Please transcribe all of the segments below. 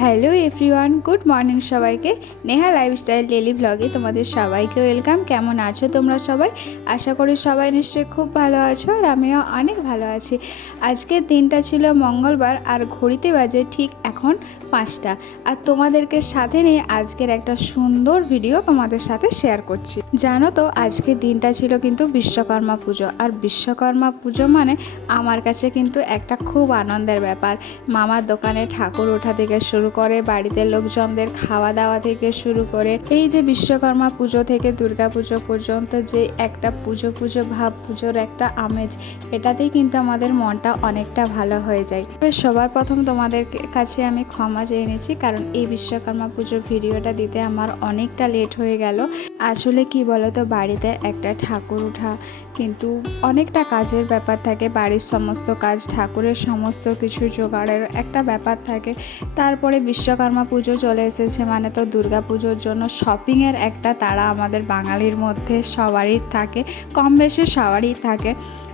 Hello everyone, good morning সবাইকে। Neha lifestyle daily ব্লগে তোমাদের সবাইকে ওয়েলকাম। কেমন আছো তোমরা সবাই? আশা করি সবাই নিশ্চয়ই খুব ভালো আছো, আর আমিও অনেক ভালো আছি। আজকের দিনটা ছিল মঙ্গলবার, আর ঘড়িতে বাজে ঠিক এখন 5টা। আর তোমাদেরকে সাথে নিয়ে আজকের একটা সুন্দর ভিডিও তোমাদের সাথে শেয়ার করছি। জানো তো, আজকের দিনটা ছিল কিন্তু বিশ্বকর্মা পুজো। আর বিশ্বকর্মা পুজো মানে আমার কাছে কিন্তু একটা খুব আনন্দের ব্যাপার। মামার দোকানে ঠাকুর ওঠা থেকে শুরু করে, বাড়িতে লোকজনদের খাওয়া দাওয়া থেকে শুরু করে, এই যে বিশ্বকর্মা পুজো থেকে দুর্গা পুজো পর্যন্ত যে একটা পুজো পুজো ভাব, পুজোর একটা আমেজ, এটাতেই কিন্তু আমাদের মনটা অনেকটা ভালো হয়ে যায়। সবার প্রথম তোমাদের কাছে আমি ক্ষমা চেয়ে নিচ্ছি, কারণ এই বিশ্বকর্মা পুজোর ভিডিওটা দিতে আমার অনেকটা লেট হয়ে গেল। আসলে কি বলতো, বাড়িতে একটা ঠাকুর ওঠা কিন্তু অনেকটা কাজের ব্যাপার থাকে, বাড়ির সমস্ত কাজ, ঠাকুরের সমস্ত কিছু জোগাড়ের একটা ব্যাপার থাকে। তারপরে বিশ্বকর্মা পুজো চলে এসেছে, মানে তো দুর্গা পুজোর জন্য শপিংয়ের একটা তাড়া আমাদের বাঙালির মধ্যে সবারই থাকে, কম বেশি সবারই থাকে।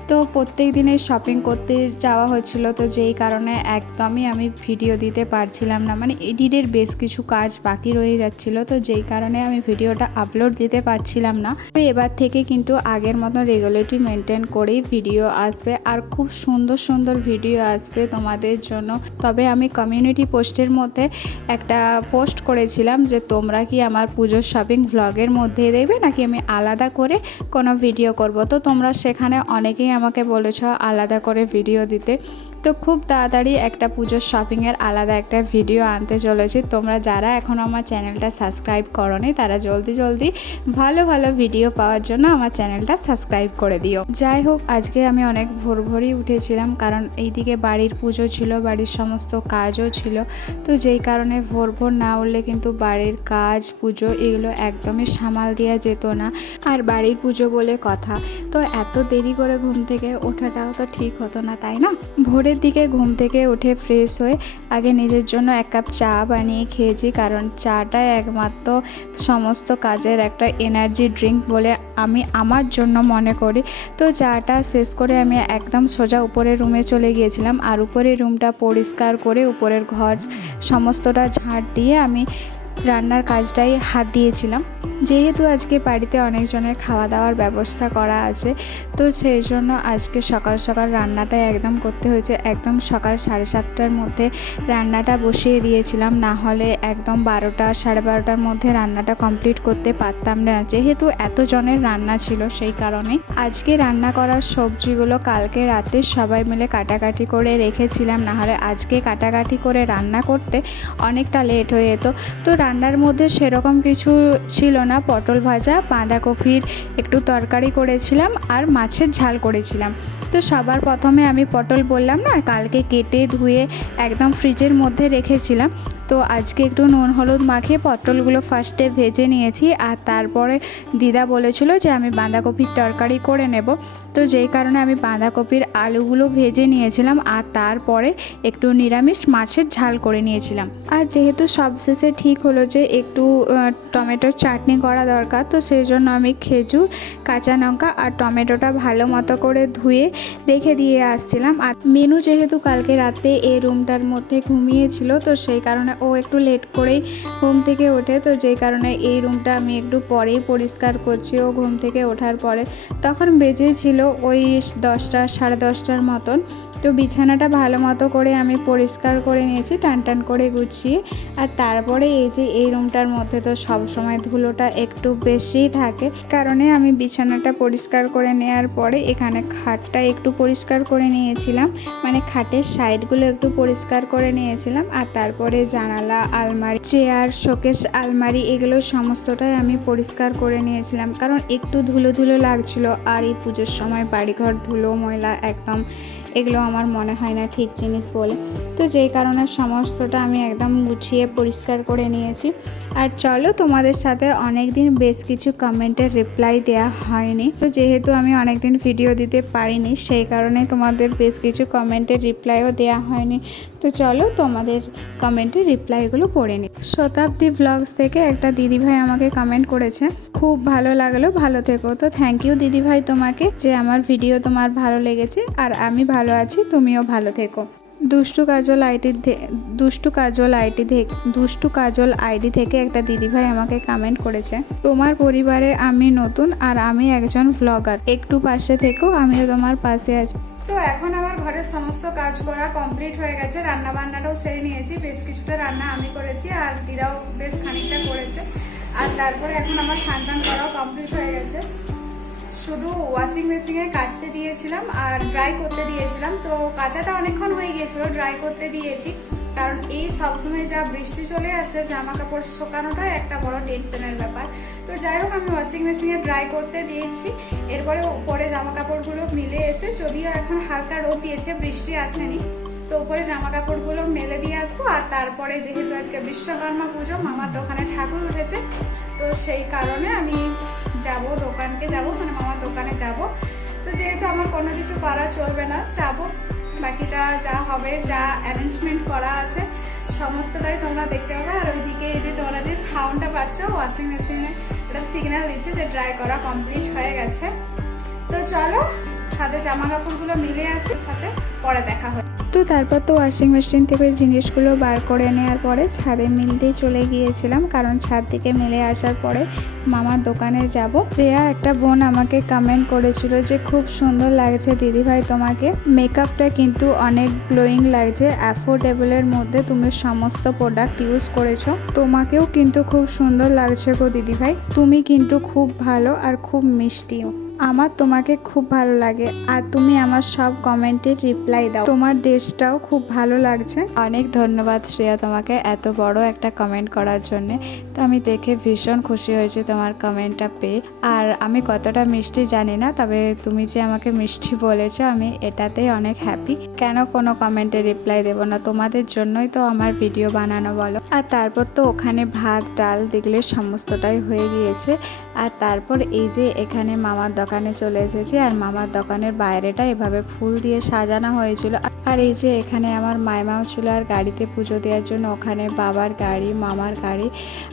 তো প্রত্যেক দিনে শপিং করতে যাওয়া হচ্ছিল, তো যেই কারণে একদমই আমি ভিডিও দিতে পারছিলাম না, মানে এডিটের বেশ কিছু কাজ বাকি রয়ে যাচ্ছিল, তো যেই কারণে আমি ভিডিওটা আপলোড দিতে পারছিলাম না। এবার থেকে কিন্তু আগের মতো রেগুলারিটি মেনটেন করেই ভিডিও আসবে, আর খুব সুন্দর সুন্দর ভিডিও আসবে তোমাদের জন্য। তবে আমি কমিউনিটি পোস্টের মধ্যে একটা পোস্ট করেছিলাম যে তোমরা কি আমার পুজোর শপিং ভ্লগের মধ্যে দেখবে, নাকি আমি আলাদা করে কোনো ভিডিও করব। তো তোমরা সেখানে অনেকেই আমাকে বলেছ আলাদা করে ভিডিও দিতে। তো খুব তাড়াতাড়ি একটা পুজোর শপিংয়ের আলাদা একটা ভিডিও আনতে চলেছি। তোমরা যারা এখনও আমার চ্যানেলটা সাবস্ক্রাইব করোনি, তারা জলদি জলদি ভালো ভালো ভিডিও পাওয়ার জন্য আমার চ্যানেলটা সাবস্ক্রাইব করে দিও। যাই হোক, আজকে আমি অনেক ভোরই উঠেছিলাম, কারণ এইদিকে বাড়ির পুজো ছিল, বাড়ির সমস্ত কাজও ছিল। তো যেই কারণে ভোর না উঠলে কিন্তু বাড়ির কাজ, পুজো এগুলো একদমই সামাল দেওয়া যেত না। আর বাড়ির পুজো বলে কথা, তো এত দেরি করে ঘুম থেকে ওঠাটাও তো ঠিক হতো না, তাই না? ভোরের দিকে ঘুম থেকে উঠে ফ্রেশ হয়ে আগে নিজের জন্য এক কাপ চা বানিয়ে খেয়েছি, কারণ চাটাই একমাত্র সমস্ত কাজের একটা এনার্জি ড্রিঙ্ক বলে আমি আমার জন্য মনে করি। তো চাটা শেষ করে আমি একদম সোজা উপরের রুমে চলে গিয়েছিলাম, আর উপরের রুমটা পরিষ্কার করে উপরের ঘর সমস্তটা ঝাড় দিয়ে আমি রান্নার কাজটাই হাত দিয়েছিলাম। যেহেতু আজকে বাড়িতে অনেকজনের খাওয়া দাওয়ার ব্যবস্থা করা আছে, তো সেই জন্য আজকে সকাল সকাল রান্নাটা একদম করতে হয়েছে। একদম সকাল 7:30টার মধ্যে রান্নাটা বসিয়ে দিয়েছিলাম, না হলে একদম 12টা 12:30টার মধ্যে রান্নাটা কমপ্লিট করতে পারতাম না, যেহেতু এতজনের রান্না ছিল। সেই কারণে আজকে রান্না করার সবজিগুলো কালকে রাতে সবাই মিলে কাটাকাটি করে রেখেছিলাম, না হলে আজকে কাটাকাটি করে রান্না করতে অনেকটা লেট হয়ে যেত। তো রান্নার মধ্যে সেরকম কিছু ছিল না, পটল ভাজা, বাঁধাকপির একটু তরকারি করেছিলাম, আর মাছের ঝাল করেছিলাম। তো সবার প্রথমে আমি পটল বললাম না, কালকে কেটে ধুয়ে একদম ফ্রিজের মধ্যে রেখেছিলাম। তো আজকে একটু নুন হলুদ মাখিয়ে পটলগুলো ফার্স্টে ভেজে নিয়েছি, আর তারপরে দিদা বলেছিল যে আমি বাঁধাকপির তরকারি করে নেব। তো যেই কারণে আমি বাঁধাকপির আলুগুলো ভেজে নিয়েছিলাম, আর তারপরে একটু নিরামিষ মাছের ঝাল করে নিয়েছিলাম। আর যেহেতু সবশেষে ঠিক হলো যে একটু টমেটোর চাটনি করা দরকার, তো সেই জন্য আমি খেজুর, কাঁচা লঙ্কা আর টমেটোটা ভালো মতো করে ধুয়ে রেখে দিয়ে আসছিলাম। আর মেনু যেহেতু কালকে রাতে এই রুমটার মধ্যে ঘুমিয়েছিল, তো সেই কারণে ও একটু লেট করেই ঘুম থেকে ওঠে, তো যেই কারণে এই রুমটা আমি একটু পরেই পরিষ্কার করছি। ও ঘুম থেকে ওঠার পরে তখন বেজেছিল ওই 10টা 10:30টার মতন। তো বিছানাটা ভালো মতো করে আমি পরিষ্কার করে নিয়েছি, টান করে গুছিয়ে। আর তারপরে এই যে এই রুমটার মধ্যে তো সব সময় ধুলোটা একটু বেশিই থাকে, কারণে আমি বিছানাটা পরিষ্কার করে নেওয়ার পরে এখানে খাটটা একটু পরিষ্কার করে নিয়েছিলাম, মানে খাটের সাইডগুলো একটু পরিষ্কার করে নিয়েছিলাম। আর তারপরে জানালা, আলমারি, চেয়ার, শোকেস, আলমারি এগুলো সমস্তটাই আমি পরিষ্কার করে নিয়েছিলাম, কারণ একটু ধুলো ধুলো লাগছিল। আর এই পুজোর সময় বাড়িঘর ধুলো ময়লা একদম, এগুলো আমার মনে হয় না ঠিক জিনিস বলে। তো যেই কারণে সমস্তটা আমি একদম গুছিয়ে পরিষ্কার করে নিয়েছি। আর চলো, তোমাদের সাথে অনেক দিন বেশ কিছু কমেন্টের রিপ্লাই দেওয়া হয়নি, তো যেহেতু আমি অনেক দিন ভিডিও দিতে পারিনি, সেই কারণে তোমাদের বেশ কিছু কমেন্টের রিপ্লাইও দেওয়া হয়নি। তো চলো তোমাদের কমেন্টের রিপ্লাইগুলো পড়ে নিই। শতাব্দী ব্লগস থেকে একটা দিদিভাই আমাকে কমেন্ট করেছে, খুব ভালো লাগলো, ভালো থেকো। তো থ্যাংক ইউ দিদিভাই তোমাকে, যে আমার ভিডিও তোমার ভালো লেগেছে, আর আমি ভালো আছি, তুমিও ভালো থেকো। দুষ্টু কাজল আইডি থেকে একটা দিদিভাই আমাকে কমেন্ট করেছে, তোমার পরিবারে আমি নতুন আর আমি একজন ব্লগার, একটু পাশে থেকো, আমিও তোমার পাশে আছি। তো এখন আমার ঘরের সমস্ত কাজ করা কমপ্লিট হয়ে গেছে, রান্না বান্নাটাও সেরে নিয়েছি, বেশ কিছুটা রান্না আমি করেছি আর দিদাও বেশ খানিকটা করেছে। আর তারপরে এখন আমার স্নান টান করাও কমপ্লিট হয়ে গেছে, শুধু ওয়াশিং মেশিনে কাচতে দিয়েছিলাম আর ড্রাই করতে দিয়েছিলাম। তো কাচাটা অনেকক্ষণ হয়ে গিয়েছিল, ড্রাই করতে দিয়েছি, কারণ এই সবসময় যা বৃষ্টি চলে আসছে জামা কাপড় শুকানোটা একটা বড় টেনশনের ব্যাপার। তো যাই হোক আমি ওয়াশিং মেশিনে ড্রাই করতে দিয়েছি, এরপরে উপরে জামা কাপড়গুলো মিলে এসে, যদিও এখন হালকা রোদ দিয়েছে, বৃষ্টি আসেনি, তো উপরে জামা কাপড়গুলো মেলে দিয়ে আসবো। আর তারপরে যেহেতু আজকে বিশ্বকর্মা পুজো, মামার দোকানে ঠাকুর উঠেছে, তো সেই কারণে আমি যাব, দোকানকে যাব, মানে মামার দোকানে যাব। তো যেহেতু আমার কোনো কিছু করা চলবে না, যাবো, বাকিটা যা হবে, যা অ্যারেঞ্জমেন্ট করা আছে সমস্তটাই তোমরা দেখতে পাবে। আর ওইদিকে এই যে তোমরা যে সাউন্ডটা পাচ্ছ, ওয়াশিং মেশিনে একটা সিগন্যাল দিচ্ছে যে ড্রাই করা কমপ্লিট হয়ে গেছে। তো চলো ছাদে জামা কাপড়গুলো মিলে আসছে, সাথে পরে দেখা হয়। তো তারপর তো ওয়াশিং মেশিন থেকে জিনিসগুলো বার করে নেওয়ার পরে ছাদে মিলতেই চলে গিয়েছিলাম, কারণ ছাদ থেকে মিলে আসার পরে মামার দোকানে যাব। রেয়া একটা বোন আমাকে কমেন্ট করেছিল যে খুব সুন্দর লাগছে দিদিভাই তোমাকে, মেকআপটা কিন্তু অনেক গ্লোয়িং লাগছে, অ্যাফোর্ডেবলের মধ্যে তুমি সমস্ত প্রোডাক্ট ইউজ করেছো, তোমাকেও কিন্তু খুব সুন্দর লাগছে গো দিদিভাই, তুমি কিন্তু খুব ভালো আর খুব মিষ্টিও, আমার তোমাকে খুব ভালো লাগে আর তুমি আমার সব কমেন্টের রিপ্লাই দাও, তোমার ড্রেসটাও খুব ভালো লাগছে। অনেক ধন্যবাদ শ্রেয়া তোমাকে এত বড় একটা কমেন্ট করার জন্য। তো আমি দেখে ভীষণ খুশি হয়েছি তোমার কমেন্টটা পেয়ে। আর আমি কতটা মিষ্টি জানি না, তবে তুমি যে আমাকে মিষ্টি বলেছো আমি এটাতেই অনেক হ্যাপি। কেন কোনো কমেন্টে রিপ্লাই দেবো না, তোমাদের জন্যই তো আমার ভিডিও বানানো বলো। আর তারপর তো ওখানে ভাত ডাল দেখলে সমস্তটাই হয়ে গিয়েছে। আর তারপর এই যে এখানে মামার দোকানে চলে এসেছি, আর মামার দোকানের বাইরেটা এভাবে ফুল দিয়ে সাজানো হয়েছিল। আর এই যে এখানে আমার মাইমাও ছিল, আর গাড়িতে পুজো দেওয়ার জন্য ওখানে বাবার গাড়ি, মামার গাড়ি,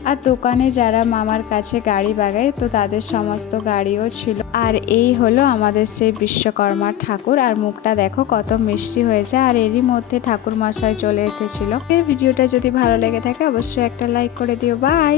আর দোকানে যারা মামার কাছে গাড়ি বাগায় তো তাদের সমস্ত গাড়িও ছিল। আর এই হলো আমাদের সেই বিশ্বকর্মা ঠাকুর, আর মুখটা দেখো কত মিষ্টি হয়েছে। আর এরই মধ্যে ঠাকুর মশাই চলে এসেছিল। এই ভিডিওটা যদি ভালো লেগে থাকে অবশ্যই একটা লাইক করে দিও। বাই।